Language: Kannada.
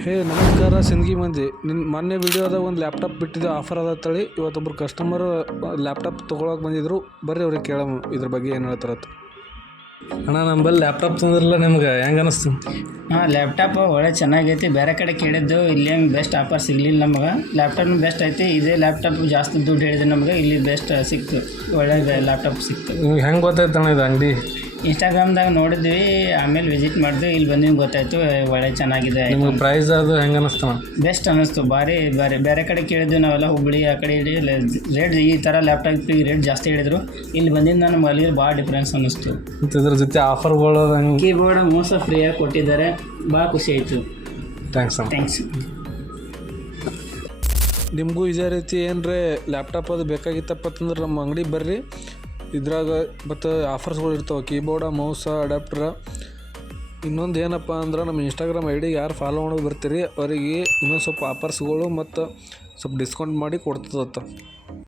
ಹೇ ನಮಸ್ಕಾರ ಸಿಂದಗಿ ಮಂದಿ. ಮೊನ್ನೆ ವಿಡಿಯೋದಾಗ ಒಂದು ಲ್ಯಾಪ್ಟಾಪ್ ಬಿಟ್ಟಿದ್ದೆ, ಆಫರ್ ಅದ ತಳಿ. ಇವತ್ತೊಬ್ರು ಕಸ್ಟಮರ್ ಲ್ಯಾಪ್ಟಾಪ್ ತೊಗೊಳಕ್ಕೆ ಬಂದಿದ್ರು. ಬರ್ರಿ ಅವ್ರಿಗೆ ಕೇಳಮ್ಮ ಇದ್ರ ಬಗ್ಗೆ ಏನು ಹೇಳ್ತಾರತ್ತ. ಅಣ್ಣ ನಂಬಲ್ಲಿ ಲ್ಯಾಪ್ಟಾಪ್ ತಂದ್ರಲ್ಲ, ನಿಮ್ಗೆ ಹೆಂಗೆ ಅನಿಸ್ತು? ಲ್ಯಾಪ್ಟಾಪ್ ಒಳ್ಳೆ ಚೆನ್ನಾಗೈತಿ. ಬೇರೆ ಕಡೆ ಕೇಳಿದ್ದು ಇಲ್ಲಿ ಹಂಗೆ ಬೆಸ್ಟ್ ಆಫರ್ ಸಿಗಲಿಲ್ಲ ನಮಗೆ. ಲ್ಯಾಪ್ಟಾಪ್ನು ಬೆಸ್ಟ್ ಐತಿ. ಇದೇ ಲ್ಯಾಪ್ಟಾಪ್ ಜಾಸ್ತಿ ದುಡ್ಡು ಹೇಳಿದ್ರೆ ನಮಗೆ ಇಲ್ಲಿ ಬೆಸ್ಟ್ ಸಿಕ್ತು, ಒಳ್ಳೆ ಲ್ಯಾಪ್ಟಾಪ್ ಸಿಕ್ತು. ನಿಮ್ಗೆ ಹೆಂಗೆ ಗೊತ್ತಾಯ್ತು ಅಣ್ಣ ಇದು ಅಂಗಡಿ? ಇನ್ಸ್ಟಾಗ್ರಾಮ್ದಾಗ ನೋಡಿದ್ವಿ, ಆಮೇಲೆ ವಿಸಿಟ್ ಮಾಡಿದ್ವಿ, ಇಲ್ಲಿ ಬಂದು ಗೊತ್ತಾಯಿತು ಒಳ್ಳೆ ಚೆನ್ನಾಗಿದೆ. ನಿಮ್ಗೆ ಪ್ರೈಸ್ ಅದು ಹೆಂಗೆ ಅನ್ನಿಸ್ತು? ಬೆಸ್ಟ್ ಅನ್ನಿಸ್ತು. ಭಾರಿ ಬೇರೆ ಕಡೆ ಕೇಳಿದ್ವಿ ನಾವೆಲ್ಲ, ಹುಬ್ಬಳ್ಳಿ ಆ ಕಡೆ ರೇಟ್ ಈ ಥರ ಲ್ಯಾಪ್ಟಾಪಿಗೆ ರೇಟ್ ಜಾಸ್ತಿ ಹೇಳಿದರು. ಇಲ್ಲಿ ಬಂದಿಂದ ನಮ್ಗೆ ಅಲ್ಲಿ ಭಾಳ ಡಿಫ್ರೆನ್ಸ್ ಅನ್ನಿಸ್ತು. ಮತ್ತು ಇದ್ರ ಜೊತೆ ಆಫರ್ಗಳು ಹೆಂಗೆ? ಕೀಬೋರ್ಡ್ ಮೋಸ ಫ್ರೀಯಾಗಿ ಕೊಟ್ಟಿದ್ದಾರೆ, ಭಾಳ ಖುಷಿ ಆಯಿತು. ಥ್ಯಾಂಕ್ಸ್. ನಿಮಗೂ ಇದೇ ರೀತಿ ಏನರೇ ಲ್ಯಾಪ್ಟಾಪ್ ಅದು ಬೇಕಾಗಿತ್ತಪ್ಪ ಅಂತಂದ್ರೆ ನಮ್ಮ ಅಂಗಡಿ ಬರ್ರಿ. ಇದ್ರಾಗ ಮತ್ತು ಆಫರ್ಸ್ಗಳು ಇರ್ತಾವೆ, ಕೀಬೋರ್ಡ, ಮೌಸ, ಅಡ್ಯಾಪ್ಟ್ರ. ಇನ್ನೊಂದು ಏನಪ್ಪ ಅಂದ್ರೆ ನಮ್ಮ ಇನ್ಸ್ಟಾಗ್ರಾಮ್ ಐ ಡಿ ಯಾರು ಫಾಲೋ ಮಾಡೋದು ಬರ್ತೀರಿ ಅವರಿಗೆ ಇನ್ನೊಂದು ಸ್ವಲ್ಪ ಆಫರ್ಸ್ಗಳು ಮತ್ತು ಸ್ವಲ್ಪ ಡಿಸ್ಕೌಂಟ್ ಮಾಡಿ ಕೊಡ್ತದತ್ತ.